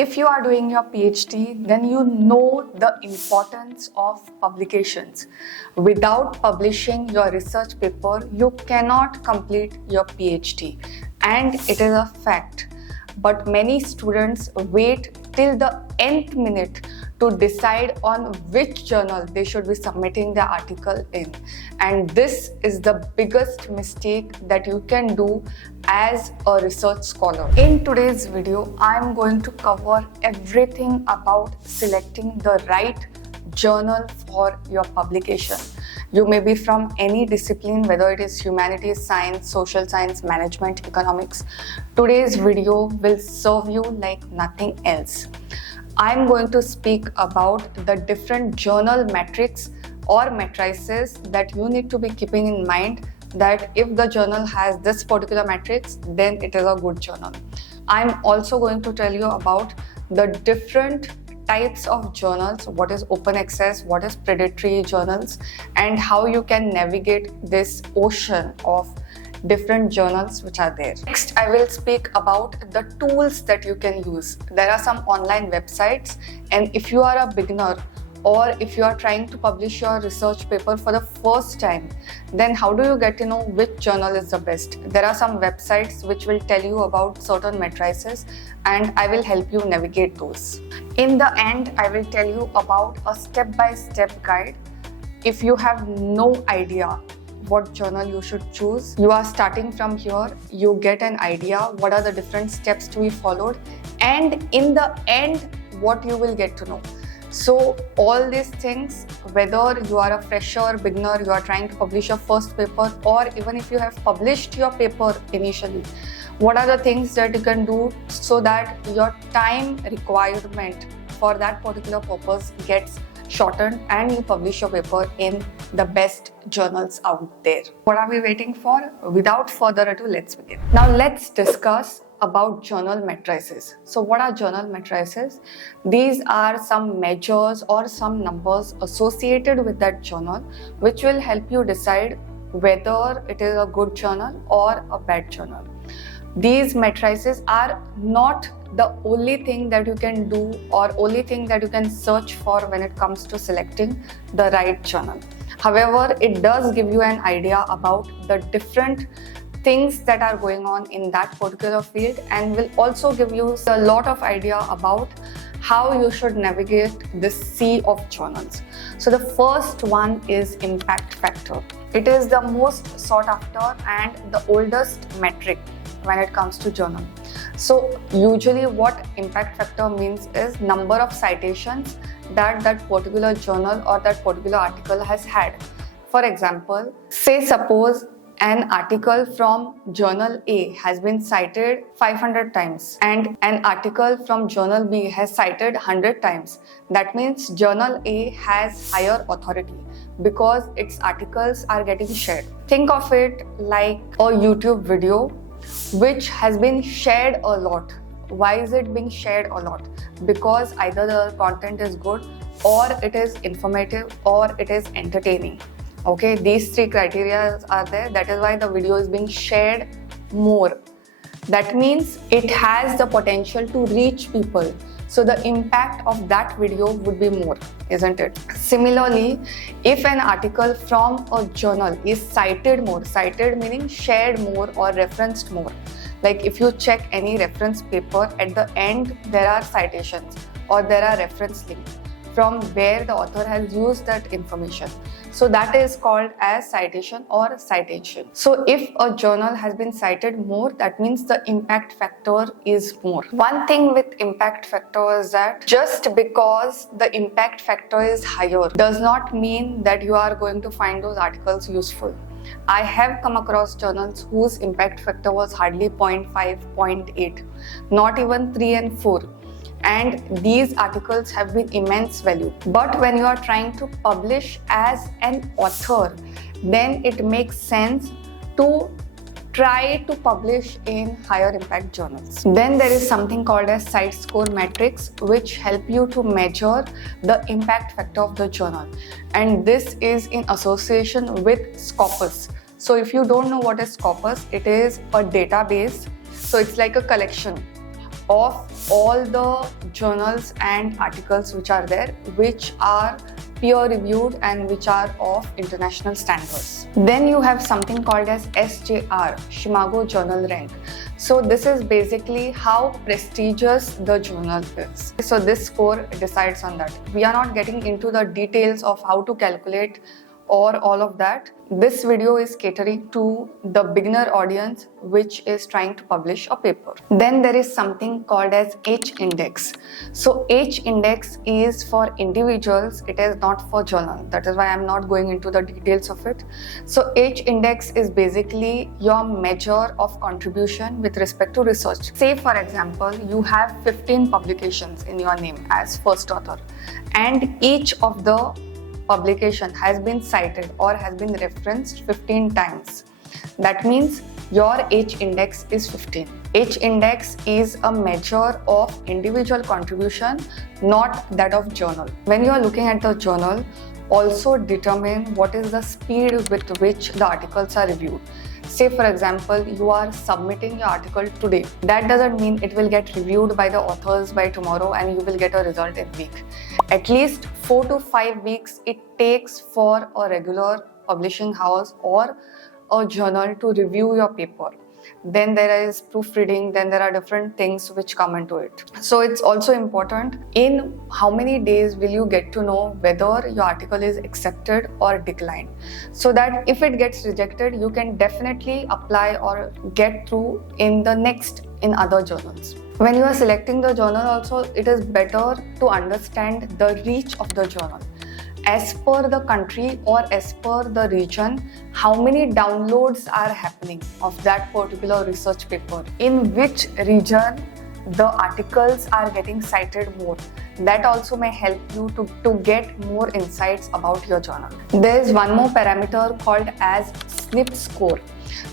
If you are doing your PhD, then you know the importance of publications. Without publishing your research paper, you cannot complete your PhD. And it is a fact. But many students wait till the nth minute to decide on which journal they should be submitting their article in. And this is the biggest mistake that you can do as a research scholar. In today's video, I'm going to cover everything about selecting the right journal for your publication. You may be from any discipline, whether it is humanities, science, social science, management, economics. Today's video will serve you like nothing else. I'm going to speak about the different journal metrics or matrices that you need to be keeping in mind, that if the journal has this particular matrix, then it is a good journal. I'm also going to tell you about the different types of journals, what is open access, what is predatory journals, and how you can navigate this ocean of different journals which are there. Next, I will speak about the tools that you can use. There are some online websites, and if you are a beginner or if you are trying to publish your research paper for the first time, then how do you get to know which journal is the best? There are some websites which will tell you about certain matrices, and I will help you navigate those. In the end, I will tell you about a step-by-step guide. If you have no idea what journal you should choose, you are starting from here, you get an idea what are the different steps to be followed, and in the end, what you will get to know. So all these things, whether you are a fresher, beginner, you are trying to publish your first paper, or even if you have published your paper initially, what are the things that you can do so that your time requirement for that particular purpose gets shortened and you publish your paper in the best journals out there. What are we waiting for? Without further ado, let's begin. Now let's discuss about journal matrices. So what are journal matrices? These are some measures or some numbers associated with that journal which will help you decide whether it is a good journal or a bad journal. These matrices are not the only thing that you can do or only thing that you can search for when it comes to selecting the right journal. However, it does give you an idea about the different things that are going on in that particular field, and will also give you a lot of idea about how you should navigate this sea of journals. So the first one is impact factor. It is the most sought after and the oldest metric when it comes to journal. So usually what impact factor means is number of citations that particular journal or that particular article has had. For example, say suppose an article from journal A has been cited 500 times and an article from journal B has cited 100 times. That means journal A has higher authority because its articles are getting shared. Think of it like a YouTube video which has been shared a lot. Why is it being shared a lot? Because either the content is good, or it is informative, or it is entertaining. Okay, these three criteria are there. That is why the video is being shared more. That means it has the potential to reach people. So the impact of that video would be more, isn't it? Similarly, if an article from a journal is cited more, cited meaning shared more or referenced more. Like if you check any reference paper, at the end there are citations or there are reference links from where the author has used that information. So that is called as citation or citation. So if a journal has been cited more, that means the impact factor is more. One thing with impact factor is that just because the impact factor is higher does not mean that you are going to find those articles useful. I have come across journals whose impact factor was hardly 0.5, 0.8, not even 3 and 4. And these articles have been immense value. But when you are trying to publish as an author, then it makes sense to try to publish in higher impact journals. Then there is something called as site score metrics, which help you to measure the impact factor of the journal. And this is in association with Scopus. So if you don't know what is Scopus, it is a database. So it's like a collection of all the journals and articles which are there, which are peer reviewed and which are of international standards. Then you have something called as SJR, Shimago Journal Rank. So this is basically how prestigious the journal is. So this score decides on that. We are not getting into the details of how to calculate or all of that. This video is catering to the beginner audience which is trying to publish a paper. Then there is something called as H-index. So H-index is for individuals, it is not for journal. That is why I am not going into the details of it. So H-index is basically your measure of contribution with respect to research. Say for example, you have 15 publications in your name as first author, and each of the publication has been cited or has been referenced 15 times. That means your H-index is 15. H-index is a measure of individual contribution, not that of journal. When you are looking at the journal, also determine what is the speed with which the articles are reviewed. Say for example, you are submitting your article today. That doesn't mean it will get reviewed by the authors by tomorrow and you will get a result in a week. At least 4 to 5 weeks it takes for a regular publishing house or a journal to review your paper. Then there is proofreading, then there are different things which come into it. So it's also important in how many days will you get to know whether your article is accepted or declined. So that if it gets rejected, you can definitely apply or get through in other journals. When you are selecting the journal also, it is better to understand the reach of the journal. As per the country or as per the region, how many downloads are happening of that particular research paper, in which region the articles are getting cited more. That also may help you to get more insights about your journal. There is one more parameter called as SNP score.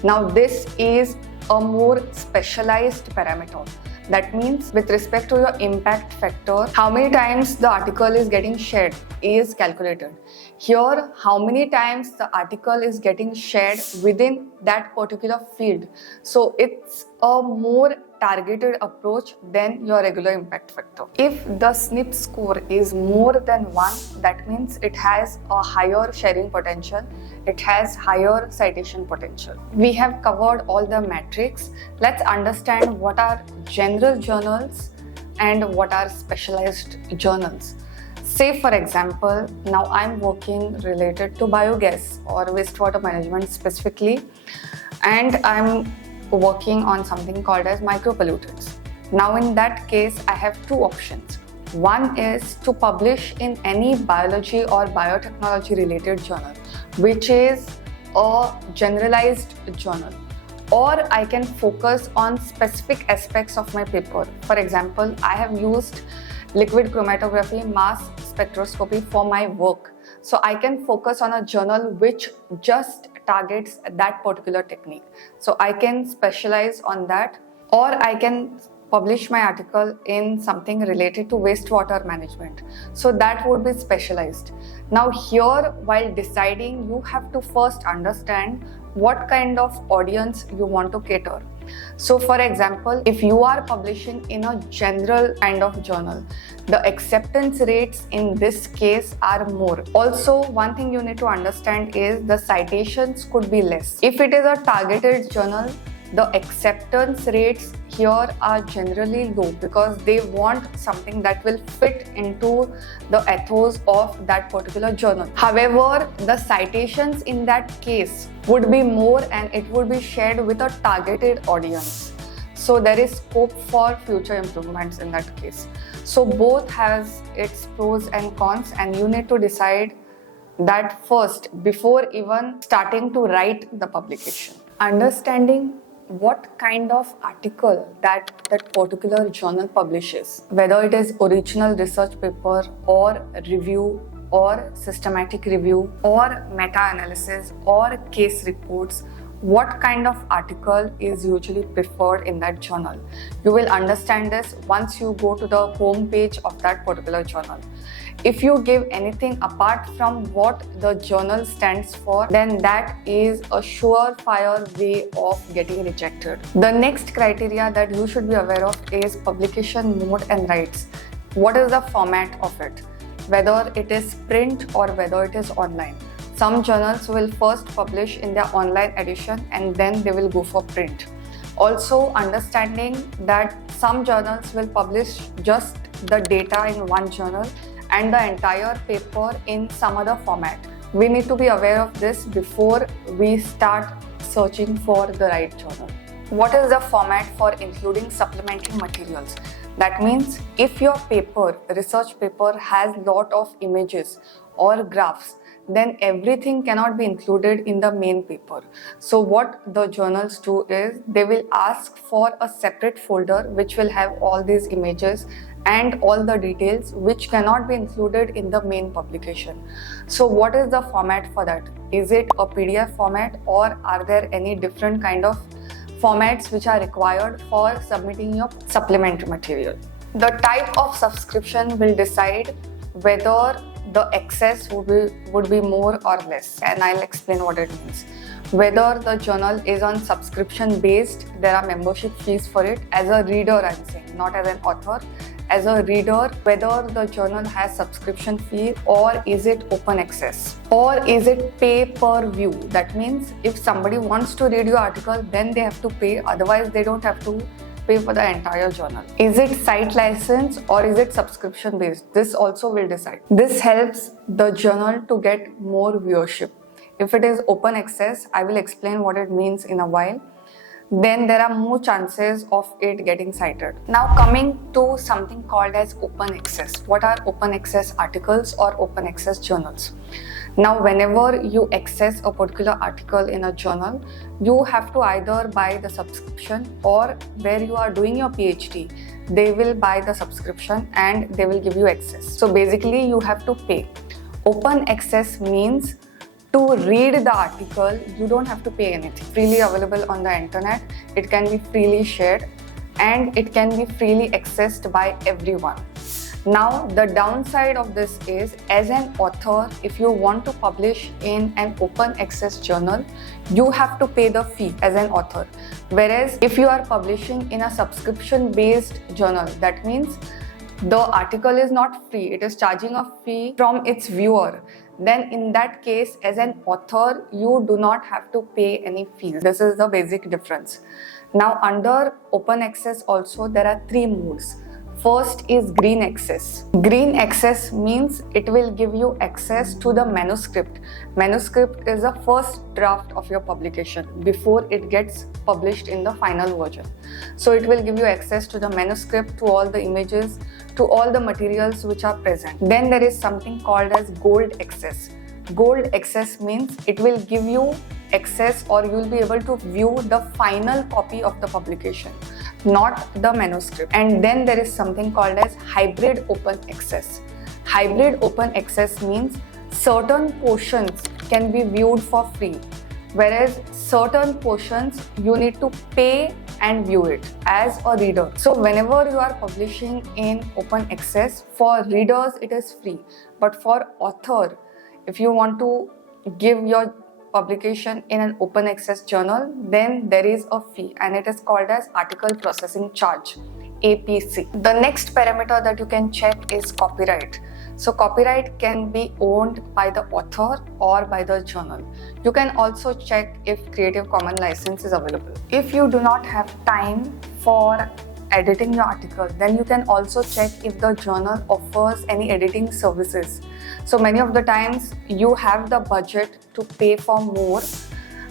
Now this is a more specialized parameter. That means with respect to your impact factor, how many times the article is getting shared is calculated. Here, how many times the article is getting shared within that particular field. So it's a more targeted approach than your regular impact factor. If the SNP score is more than 1, that means it has a higher sharing potential, it has higher citation potential. We have covered all the metrics. Let's understand what are general journals and what are specialized journals. Say for example, now I'm working related to biogas or wastewater management specifically, and I'm working on something called as micropollutants. Now in that case, I have two options. One is to publish in any biology or biotechnology related journal, which is a generalized journal. Or I can focus on specific aspects of my paper. For example, I have used liquid chromatography, mass spectroscopy for my work. So I can focus on a journal which just targets that particular technique. So I can specialize on that, or I can publish my article in something related to wastewater management. So that would be specialized. Now here, while deciding, you have to first understand what kind of audience you want to cater. So for example, if you are publishing in a general kind of journal, the acceptance rates in this case are more. Also, one thing you need to understand is the citations could be less. If it is a targeted journal, the acceptance rates here are generally low because they want something that will fit into the ethos of that particular journal. However, the citations in that case would be more and it would be shared with a targeted audience. So there is scope for future improvements in that case. So both has its pros and cons, and you need to decide that first before even starting to write the publication. Understanding what kind of article that particular journal publishes, whether it is original research paper or review or systematic review or meta-analysis or case reports what kind of article is usually preferred in that journal. You will understand this once you go to the home page of that particular journal. If you give anything apart from what the journal stands for, then that is a surefire way of getting rejected. The next criteria that you should be aware of is publication mode and rights. What is the format of it? Whether it is print or whether it is online. Some journals will first publish in their online edition and then they will go for print. Also, understanding that some journals will publish just the data in one journal and the entire paper in some other format. We need to be aware of this before we start searching for the right journal. What is the format for including supplementary materials? That means if your paper, research paper, has lot of images or graphs, then everything cannot be included in the main paper. So what the journals do is they will ask for a separate folder which will have all these images and all the details which cannot be included in the main publication. So what is the format for that? Is it a PDF format or are there any different kind of formats which are required for submitting your supplementary material? The type of subscription will decide whether the access would be more or less, and I'll explain what it means. Whether the journal is on subscription based, there are membership fees for it. As a reader, I'm saying, not as an author. As a reader, whether the journal has subscription fee or is it open access or is it pay per view. That means if somebody wants to read your article, then they have to pay, otherwise they don't have to pay for the entire journal. Is it site license or is it subscription based? This also will decide. This helps the journal to get more viewership. If it is open access, I will explain what it means in a while. Then there are more chances of it getting cited. Now coming to something called as open access. What are open access articles or open access journals? Now whenever you access a particular article in a journal, you have to either buy the subscription or where you are doing your PhD, they will buy the subscription and they will give you access. So basically you have to pay. Open access means to read the article, you don't have to pay anything. Freely available on the internet, it can be freely shared and it can be freely accessed by everyone. Now, the downside of this is, as an author, if you want to publish in an open access journal, you have to pay the fee as an author. Whereas if you are publishing in a subscription based journal, that means the article is not free, it is charging a fee from its viewer. Then in that case, as an author, you do not have to pay any fees. This is the basic difference. Now under open access also, there are 3 modes. First is green access. Green access means it will give you access to the manuscript. Manuscript is the first draft of your publication before it gets published in the final version. So it will give you access to the manuscript, to all the images, to all the materials which are present. Then there is something called as gold access. Gold access means it will give you access or you will be able to view the final copy of the publication, not the manuscript. And then there is something called as hybrid open access. Hybrid open access means certain portions can be viewed for free, whereas certain portions you need to pay and view it as a reader. So whenever you are publishing in open access, for readers it is free, but for author, if you want to give your publication in an open access journal, then there is a fee and it is called as article processing charge, APC. The next parameter that you can check is copyright. So copyright can be owned by the author or by the journal. You can also check if Creative Commons license is available. If you do not have time for editing your article, then you can also check if the journal offers any editing services. So many of the times you have the budget to pay for more,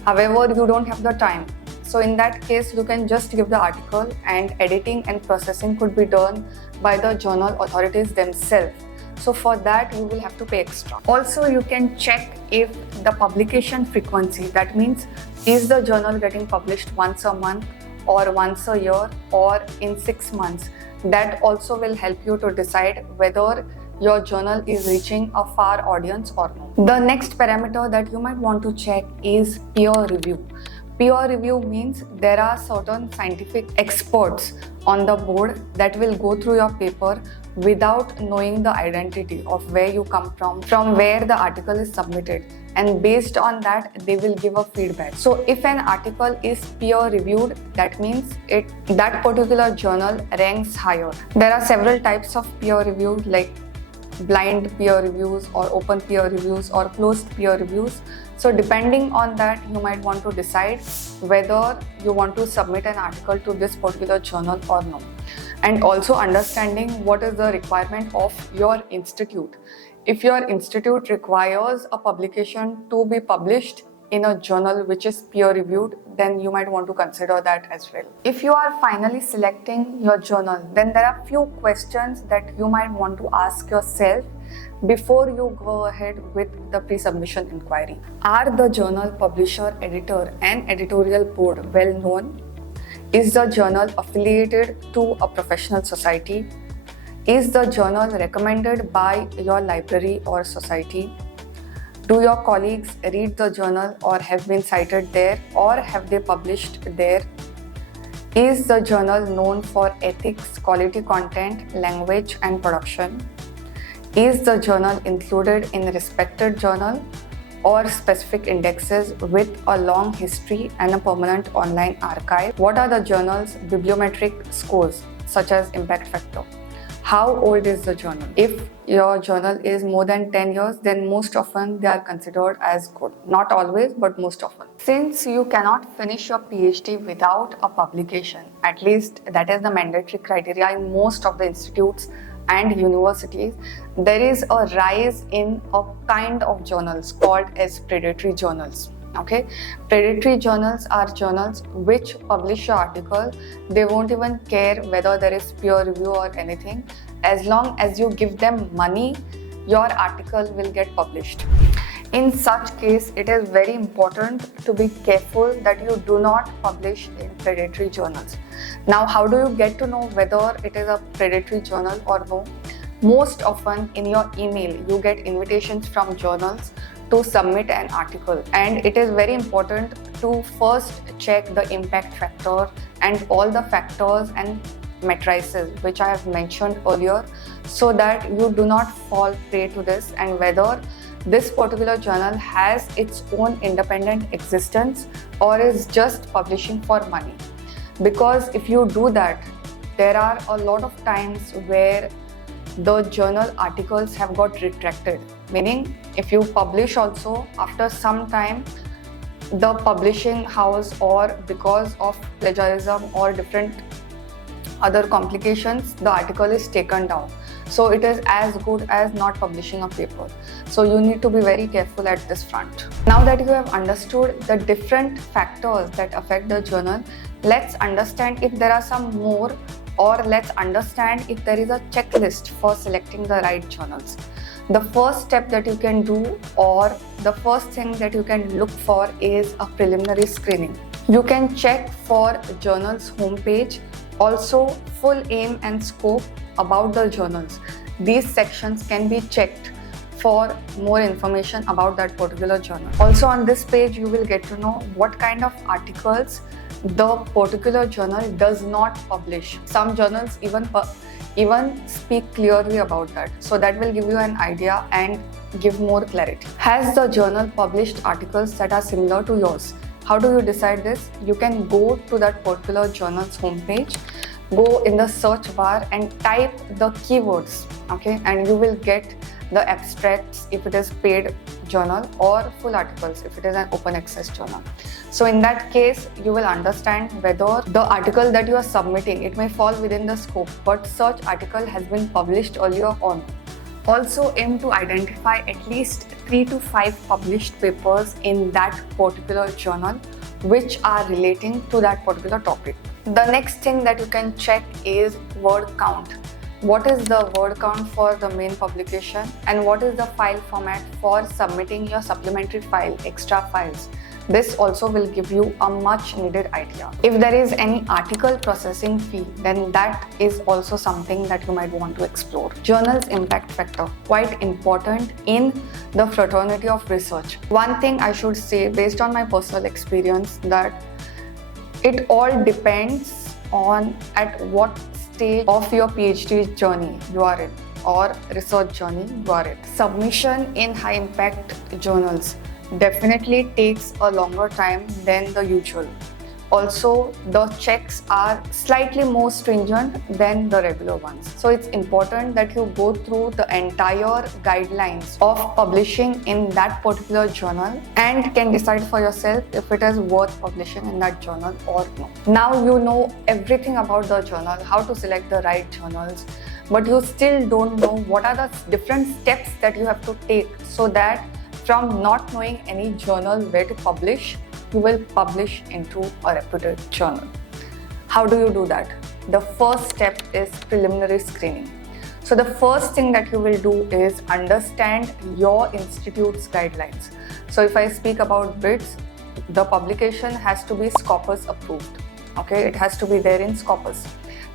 however you don't have the time. So in that case, you can just give the article and editing and processing could be done by the journal authorities themselves. So for that you will have to pay extra. Also you can check if the publication frequency, that means is the journal getting published once a month or once a year or in 6 months. That also will help you to decide whether your journal is reaching a far audience or not. The next parameter that you might want to check is peer review. Peer review means there are certain scientific experts on the board that will go through your paper without knowing the identity of where you come from where the article is submitted, and based on that they will give a feedback. So if an article is peer reviewed, that means that particular journal ranks higher. There are several types of peer review, like blind peer reviews or open peer reviews or closed peer reviews. So depending on that, you might want to decide whether you want to submit an article to this particular journal or no. And also understanding what is the requirement of your institute. If your institute requires a publication to be published in a journal which is peer reviewed, then you might want to consider that as well. If you are finally selecting your journal, then there are few questions that you might want to ask yourself before you go ahead with the pre-submission inquiry. Are the journal publisher, editor and editorial board well known? Is the journal affiliated to a professional society? Is the journal recommended by your library or society? Do your colleagues read the journal or have been cited there, or have they published there? Is the journal known for ethics, quality content, language and production? Is the journal included in a respected journal or specific indexes with a long history and a permanent online archive? What are the journal's bibliometric scores, such as impact factor? How old is the journal? If your journal is more than 10 years, then most often they are considered as good. Not always, but most often. Since you cannot finish your PhD without a publication, at least that is the mandatory criteria in most of the institutes and universities, there is a rise in a kind of journals called as predatory journals. Okay, predatory journals are journals which publish your article. They won't even care whether there is peer review or anything. As long as you give them money, your article will get published. In such case, it is very important to be careful that you do not publish in predatory journals. Now, how do you get to know whether it is a predatory journal or no? Most often in your email, you get invitations from journals to submit an article, and it is very important to first check the impact factor and all the factors and matrices which I have mentioned earlier, so that you do not fall prey to this, and whether this particular journal has its own independent existence or is just publishing for money. Because if you do that, there are a lot of times where the journal articles have got retracted, meaning if you publish also, after some time the publishing house, or because of plagiarism or different other complications, the article is taken down. So it is as good as not publishing a paper. So you need to be very careful at this front. Now that you have understood the different factors that affect the journal, let's understand if there are some more, or let's understand if there is a checklist for selecting the right journals. The first step that you can do, or the first thing that you can look for, is a preliminary screening. You can check for journal's homepage, also full aim and scope about the journals. These sections can be checked for more information about that particular journal. Also on this page, you will get to know what kind of articles the particular journal does not publish. Some journals even speak clearly about that. So that will give you an idea and give more clarity. Has the journal published articles that are similar to yours? How do you decide this? You can go to that particular journal's homepage, go in the search bar and type the keywords, okay, and you will get the abstracts if it is paid journal, or full articles if it is an open access journal. So in that case, you will understand whether the article that you are submitting, it may fall within the scope, but such article has been published earlier on. Also aim to identify at least 3 to 5 published papers in that particular journal which are relating to that particular topic. The next thing that you can check is word count. What is the word count for the main publication, and what is the file format for submitting your supplementary file, extra files? This also will give you a much needed idea. If there is any article processing fee, then that is also something that you might want to explore. Journal's impact factor, quite important in the fraternity of research. One thing I should say based on my personal experience, that It all depends on at what stage of your PhD journey you are in or research journey you are in. Submission in high impact journals definitely takes a longer time than the usual. Also, the checks are slightly more stringent than the regular ones. So it's important that you go through the entire guidelines of publishing in that particular journal and can decide for yourself if it is worth publishing in that journal or no. Now you know everything about the journal, how to select the right journals, but you still don't know what are the different steps that you have to take so that from not knowing any journal where to publish, you will publish into a reputed journal. How do you do that? The first step is preliminary screening. So the first thing that you will do is understand your institute's guidelines. So if I speak about BITS, the publication has to be Scopus approved. Okay, it has to be there in Scopus.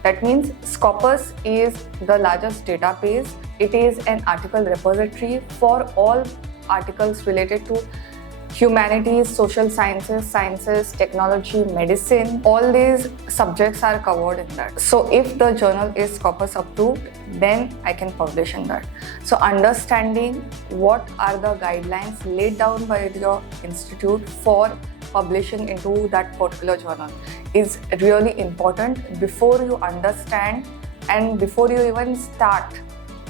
That means Scopus is the largest database. It is an article repository for all articles related to humanities, social sciences, technology, medicine, all these subjects are covered in that. So if the journal is Scopus approved, then I can publish in that. So understanding what are the guidelines laid down by your institute for publishing into that particular journal is really important before you understand and before you even start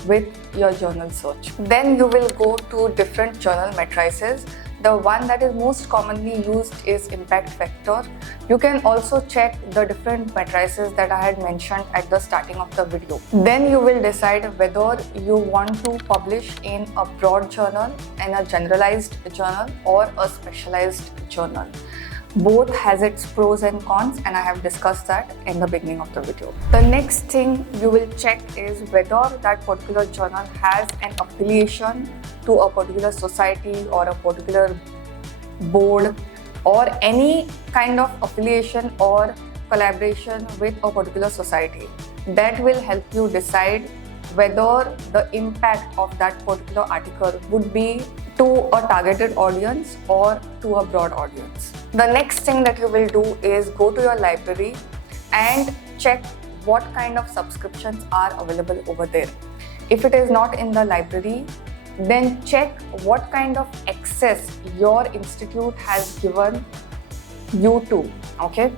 with your journal search. Then you will go to different journal matrices. The one that is most commonly used is impact factor. You can also check the different matrices that I had mentioned at the starting of the video. Then you will decide whether you want to publish in a broad journal, in a generalized journal, or a specialized journal. Both has its pros and cons, and I have discussed that in the beginning of the video. The next thing you will check is whether that particular journal has an affiliation to a particular society or a particular board or any kind of affiliation or collaboration with a particular society. That will help you decide whether the impact of that particular article would be to a targeted audience or to a broad audience. The next thing that you will do is go to your library and check what kind of subscriptions are available over there. If it is not in the library, then check what kind of access your institute has given you to. Okay.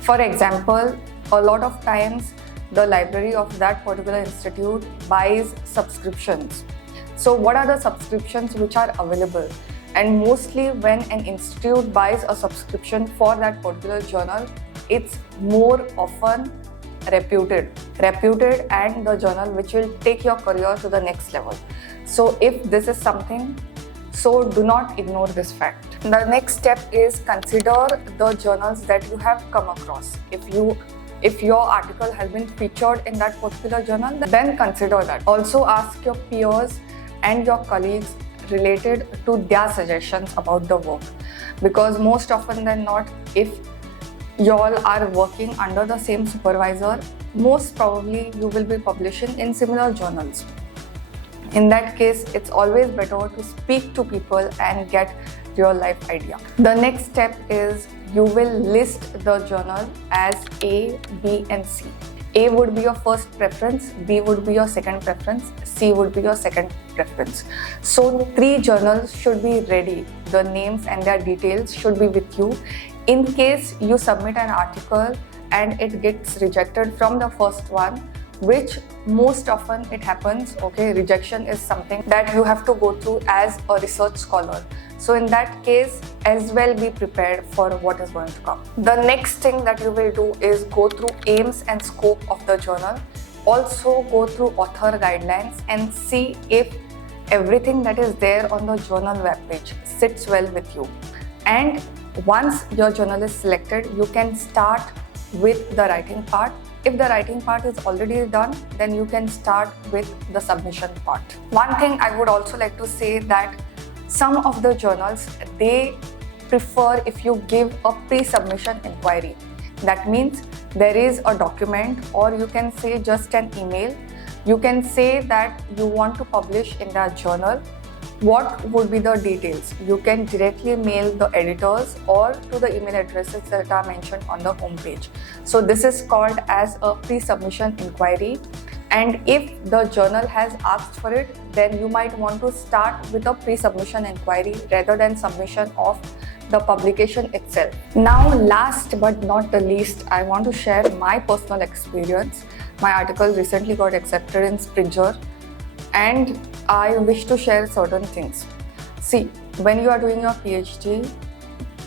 For example, a lot of times the library of that particular institute buys subscriptions. So what are the subscriptions which are available? And mostly when an institute buys a subscription for that particular journal, it's more often reputed and the journal which will take your career to the next level. So if this is something, so do not ignore this fact. The next step is consider the journals that you have come across. If your article has been featured in that particular journal, then consider that. Also ask your peers and your colleagues related to their suggestions about the work, because most often than not, if you all are working under the same supervisor, most probably you will be publishing in similar journals. In that case, it's always better to speak to people and get real life idea. The next step is you will list the journal as A, B and C. A would be your first preference, B would be your second preference, C would be your second preference. So 3 journals should be ready. The names and their details should be with you. In case you submit an article and it gets rejected from the first one, which most often it happens, okay, rejection is something that you have to go through as a research scholar. So in that case, as well be prepared for what is going to come. The next thing that you will do is go through aims and scope of the journal. Also go through author guidelines and see if everything that is there on the journal webpage sits well with you. And once your journal is selected, you can start with the writing part. If the writing part is already done, then you can start with the submission part. One thing I would also like to say that some of the journals, they prefer if you give a pre-submission inquiry. That means there is a document, or you can say just an email. You can say that you want to publish in that journal. What would be the details? You can directly mail the editors or to the email addresses that are mentioned on the homepage. So this is called as a pre-submission inquiry. And if the journal has asked for it, then you might want to start with a pre-submission inquiry rather than submission of the publication itself. Now, last but not the least, I want to share my personal experience. My article recently got accepted in Springer, and I wish to share certain things. See, when you are doing your PhD,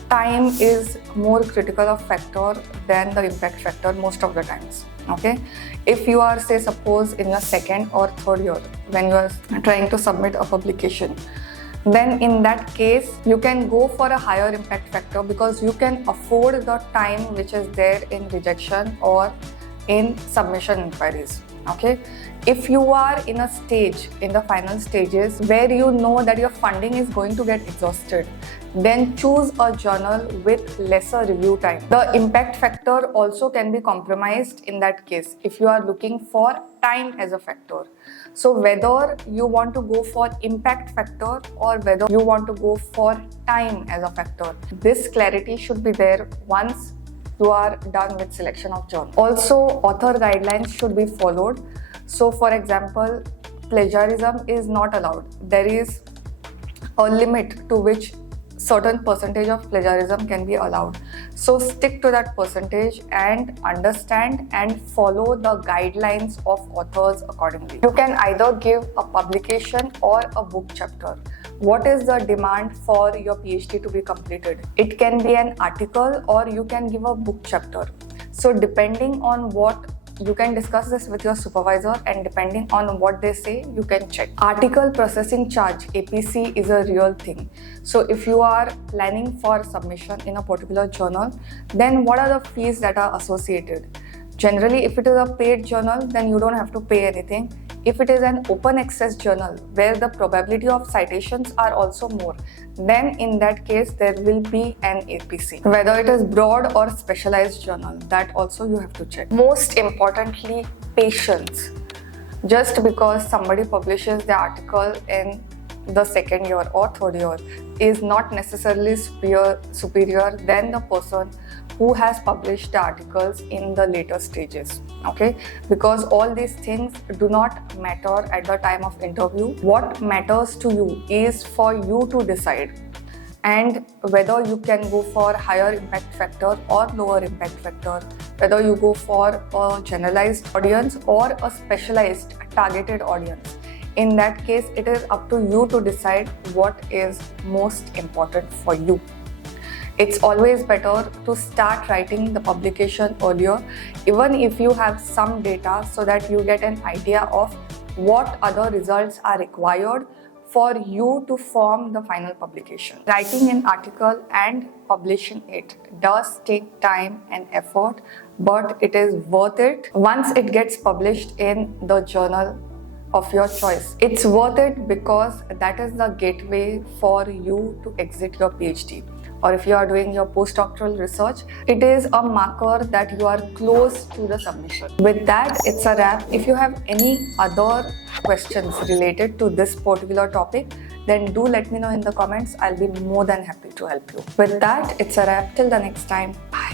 time is more critical of factor than the impact factor most of the times. Okay, if you are, say, suppose in your second or third year when you are trying to submit a publication, then in that case you can go for a higher impact factor because you can afford the time which is there in rejection or in submission inquiries. Okay, if you are in a stage, in the final stages where you know that your funding is going to get exhausted, then choose a journal with lesser review time. The impact factor also can be compromised in that case if you are looking for time as a factor. So whether you want to go for impact factor or whether you want to go for time as a factor, this clarity should be there once you are done with selection of journal. Also, author guidelines should be followed. So for example, plagiarism is not allowed. There is a limit to which certain percentage of plagiarism can be allowed. So stick to that percentage and understand and follow the guidelines of authors accordingly. You can either give a publication or a book chapter. What is the demand for your PhD to be completed? It can be an article or you can give a book chapter. So depending on what, you can discuss this with your supervisor, and depending on what they say, you can check. Article processing charge, APC, is a real thing. So if you are planning for submission in a particular journal, then what are the fees that are associated? Generally, if it is a paid journal, then you don't have to pay anything. If it is an open access journal where the probability of citations are also more, then in that case there will be an APC. Whether it is broad or specialized journal, that also you have to check. Most importantly, patience. Just because somebody publishes the article in the second year or third year is not necessarily superior than the person who has published the articles in the later stages. Okay, because all these things do not matter at the time of interview. What matters to you is for you to decide, and whether you can go for higher impact factor or lower impact factor, whether you go for a generalized audience or a specialized targeted audience. In that case, it is up to you to decide what is most important for you. It's always better to start writing the publication earlier, even if you have some data, so that you get an idea of what other results are required for you to form the final publication. Writing an article and publishing it does take time and effort, but it is worth it once it gets published in the journal of your choice. It's worth it because that is the gateway for you to exit your PhD. Or if you are doing your postdoctoral research, it is a marker that you are close to the submission. With that, it's a wrap. If you have any other questions related to this particular topic, then do let me know in the comments. I'll be more than happy to help you. With that, it's a wrap. Till the next time. Bye.